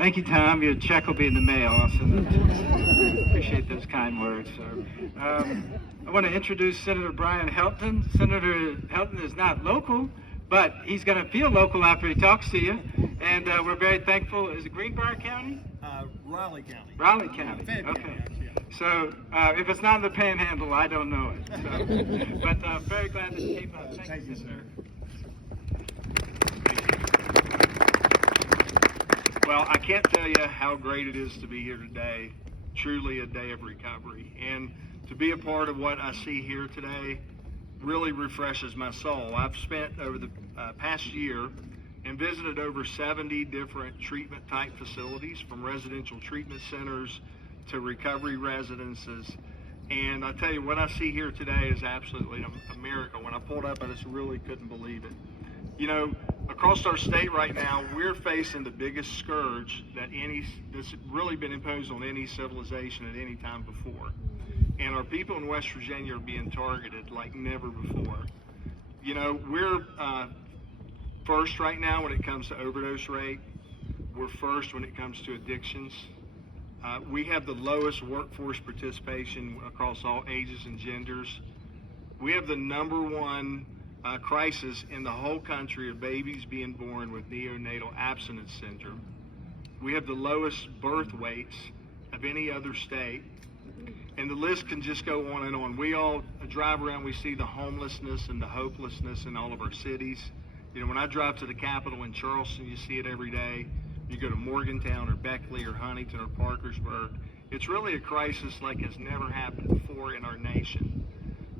Thank you, Tom. Your check will be in the mail. I'll send that to you. Appreciate those kind words, sir. I want to introduce Senator Brian Helton. Senator Helton is not local, but he's going to feel local after he talks to you. And we're very thankful. Is it Greenbrier County? Raleigh County. Raleigh County. Okay. So if it's not in the Panhandle, I don't know it. So, but very glad that you came up. Thank you, sir. Well, I can't tell you how great it is to be here today. Truly a day of recovery. And to be a part of what I see here today really refreshes my soul. I've spent over the past year and visited over 70 different treatment type facilities, from residential treatment centers to recovery residences. And I tell you, what I see here today is absolutely a miracle. When I pulled up, I just really couldn't believe it. You know, across our state right now, we're facing the biggest scourge that's really been imposed on any civilization at any time before. And our people in West Virginia are being targeted like never before. You know, we're first right now when it comes to overdose rate. We're first when it comes to addictions. We have the lowest workforce participation across all ages and genders. We have the #1 crisis in the whole country of babies being born with neonatal abstinence syndrome. We have the lowest birth weights of any other state. And the list can just go on and on. We all drive around, we see the homelessness and the hopelessness in all of our cities. You know, when I drive to the Capitol in Charleston, you see it every day. You go to Morgantown or Beckley or Huntington or Parkersburg. It's really a crisis like has never happened before in our nation.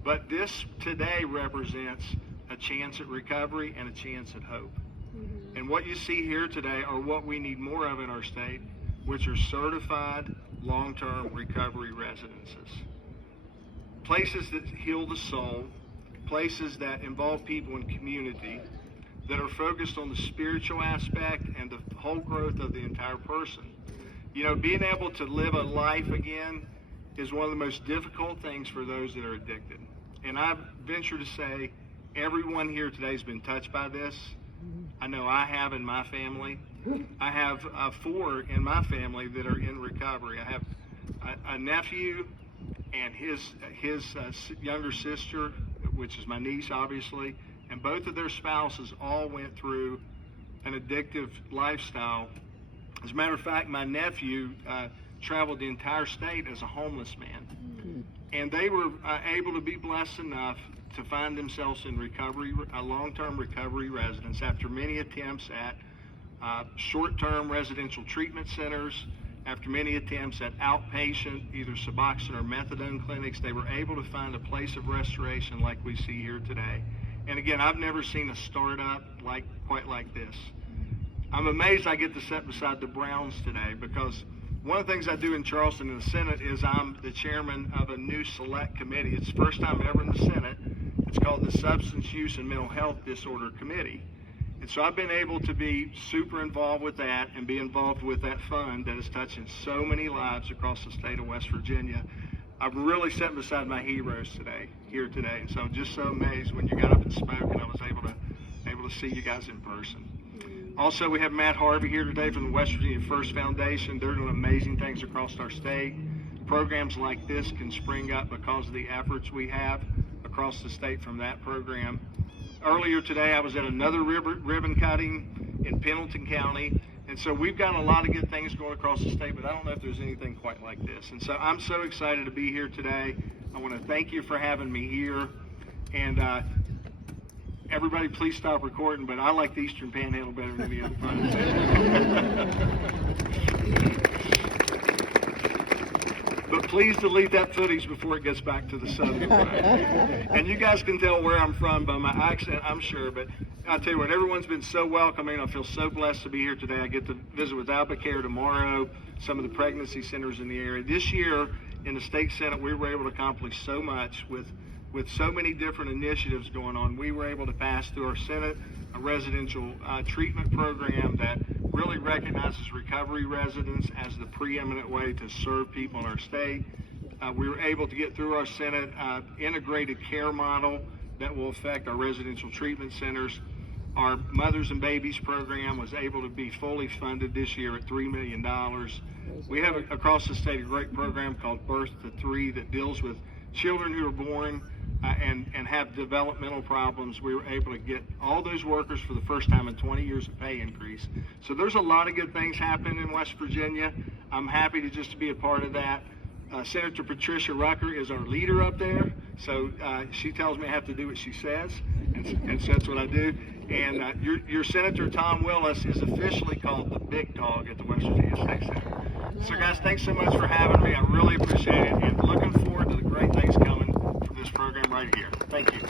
But this today represents a chance at recovery and a chance at hope. And what you see here today are what we need more of in our state, which are certified long-term recovery residences. Places that heal the soul, places that involve people in community, that are focused on the spiritual aspect and the whole growth of the entire person. You know, being able to live a life again is one of the most difficult things for those that are addicted. And I venture to say everyone here today has been touched by this. I know I have in my family. I have 4 in my family that are in recovery. I have a nephew and his younger sister, which is my niece, obviously, and both of their spouses all went through an addictive lifestyle. As a matter of fact, my nephew traveled the entire state as a homeless man. And they were able to be blessed enough to find themselves in recovery, a long-term recovery residence after many attempts at short-term residential treatment centers, after many attempts at outpatient, either Suboxone or methadone clinics. They were able to find a place of restoration like we see here today. And again, I've never seen a startup quite like this. I'm amazed I get to sit beside the Browns today, because one of the things I do in Charleston in the Senate is I'm the chairman of a new select committee. It's the first time ever in the Senate. It's called the Substance Use and Mental Health Disorder Committee. And so I've been able to be super involved with that and be involved with that fund that is touching so many lives across the state of West Virginia. I've really sat beside my heroes here today. And so I'm just so amazed when you got up and spoke and I was able to see you guys in person. Also, we have Matt Harvey here today from the West Virginia First Foundation. They're doing amazing things across our state. Programs like this can spring up because of the efforts we have across the state from that program. Earlier today, I was at another ribbon cutting in Pendleton County. And so we've got a lot of good things going across the state, but I don't know if there's anything quite like this. And so I'm so excited to be here today. I want to thank you for having me here. And everybody, please stop recording, but I like the Eastern Panhandle better than any other part of the state. But please delete that footage before it gets back to the southern part. And you guys can tell where I'm from by my accent, I'm sure. But I'll tell you what, everyone's been so welcoming. I feel so blessed to be here today. I get to visit with Albacare tomorrow, some of the pregnancy centers in the area. This year in the state Senate, we were able to accomplish so much with so many different initiatives going on. We were able to pass through our Senate a residential treatment program that really recognizes recovery residents as the preeminent way to serve people in our state. We were able to get through our Senate integrated care model that will affect our residential treatment centers. Our Mothers and Babies program was able to be fully funded this year at $3 million. We have across the state a great program called Birth to Three that deals with children who are born and have developmental problems. We were able to get all those workers for the first time in 20 years a pay increase. So there's a lot of good things happening in West Virginia. I'm happy to be a part of that. Senator Patricia Rucker is our leader up there, so she tells me I have to do what she says, and so that's what I do. And your Senator Tom Willis is officially called the big dog at the West Virginia State Senate. So guys, thanks so much for having me. I really appreciate it, and looking forward to the great things coming from this program right here. Thank you.